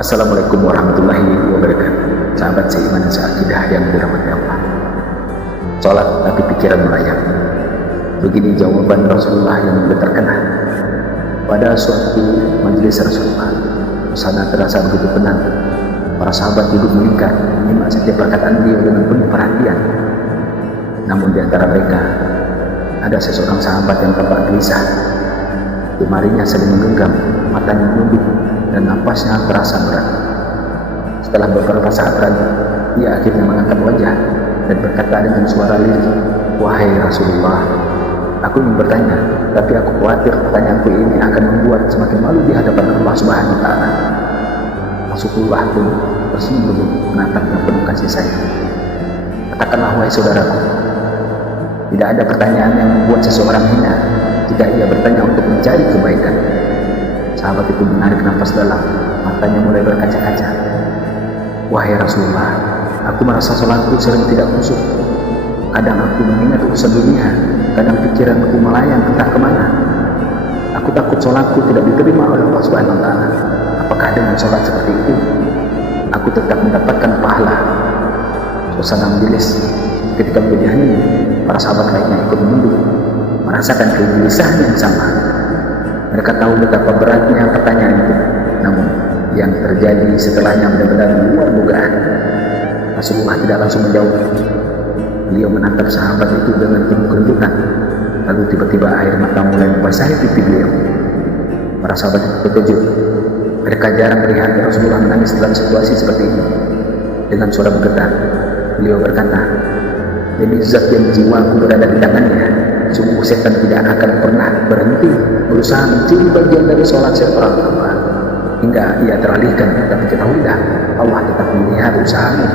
Assalamualaikum warahmatullahi wabarakatuh. Sahabat seiman seakidah yang dirahmati Allah. Sholat tapi pikiran melayang. Begini jawaban Rasulullah yang terkenal. Pada suatu majelis Rasulullah, suasana terasa begitu tenang. Para sahabat duduk melingkar, menyimak setiap perkataan beliau dengan penuh perhatian. Namun di antara mereka ada seseorang sahabat yang tampak gelisah. Jemarinya saling menggenggam, matanya menunduk, dan napasnya terasa berat. Setelah beberapa saat ragu, ia akhirnya mengangkat wajah dan berkata dengan suara lirih, "Wahai Rasulullah, aku ingin bertanya, tapi aku khawatir pertanyaanku ini akan membuat semakin malu di hadapan Allah Subhanahu wa Ta'ala." Rasulullah pun tersenyum menatapnya penuh kasih sayang. "Katakanlah, wahai saudaraku, tidak ada pertanyaan yang membuat seseorang hina jika ia bertanya untuk mencari kebaikan." Sahabat itu menarik nafas dalam, matanya mulai berkaca-kaca. "Wahai Rasulullah, aku merasa sholatku sering tidak khusyuk. Kadang aku mengingat urusan dunia, kadang pikiranku melayang entah kemana. Aku takut sholatku tidak diterima oleh Allah Subhanahu wa Ta'ala. Apakah dengan sholat seperti itu aku tetap mendapatkan pahala?" Suasana majelis ketika menjadi hening, para sahabat lainnya ikut menunduk, merasakan kegelisahan yang sama. Mereka tahu betapa beratnya pertanyaan itu, namun yang terjadi setelahnya benar-benar luar dugaan. Rasulullah tidak langsung menjawab. Beliau menatap sahabat itu dengan penuh kerendukan. Lalu tiba-tiba air mata mulai membasahi pipi beliau. Para sahabat itu terkejut. Mereka jarang melihat Rasulullah menangis dalam situasi seperti ini. Dengan suara bergetar, beliau berkata, "Demi zat yang jiwaku berada di tangannya, sungguh setan tidak akan pernah berhenti berusaha mencuri bagian dari sholat seorang hamba hingga ia teralihkan. Tapi ketahuilah, Allah tetap melihat usahamu."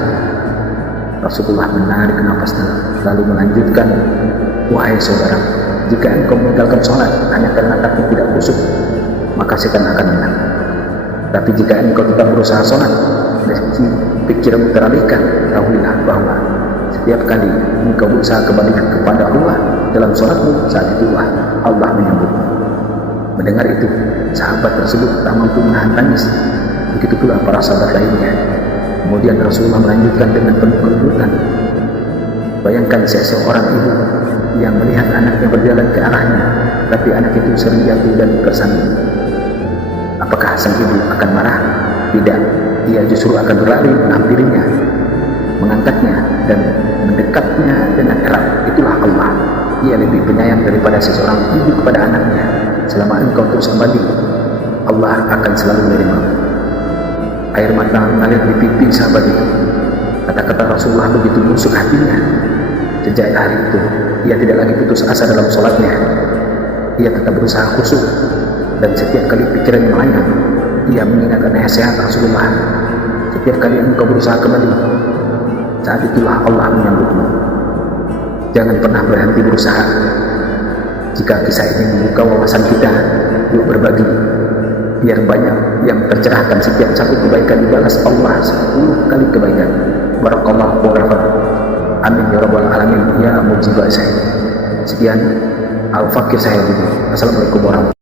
Rasulullah menarik nafas dalam, lalu melanjutkan, "Wahai saudara, jika engkau meninggalkan sholat hanya karena takut tidak khusyuk, maka setan akan menang. Tapi jika engkau tetap berusaha sholat meski pikiranmu teralihkan, ketahuilah bahwa setiap kali engkau berusaha kembali kepada Allah dalam sholatmu, saat itulah Allah menyambutmu." Mendengar itu, sahabat tersebut tak mampu menahan tangis. Begitu pula para sahabat lainnya. Kemudian Rasulullah melanjutkan dengan penuh kelembutan, "Bayangkan seseorang ibu yang melihat anaknya berjalan ke arahnya, tapi anak itu sering jatuh dan tersandung. Apakah sang ibu akan marah? Tidak, ia justru akan berlari menghampirinya, mengangkatnya dan mendekatnya dengan erat. Itulah Allah. Ia lebih penyayang daripada seseorang ibu kepada anaknya. Selama engkau terus kembali, Allah akan selalu menerimamu." Air mata mengalir di pipi sahabat itu. Kata-kata Rasulullah begitu menusuk hatinya. Sejak hari itu, ia tidak lagi putus asa dalam sholatnya. Ia tetap berusaha khusyuk, dan setiap kali pikirannya melayang, ia mengingatkan nasihat Rasulullah, "Setiap kali engkau berusaha kembali, saat itulah Allah menyambutmu. Jangan pernah berhenti berusaha." Jika kisah ini membuka wawasan kita, yuk berbagi, biar banyak yang tercerahkan. Setiap satu kebaikan dibalas Allah 10 kali kebaikan. Barakallahu warahmatullahi. Amin ya rabbal alamin ya mujibah saya. Sekian Al-Fakir saya dulu. Assalamualaikum warahmatullahi wabarakatuh.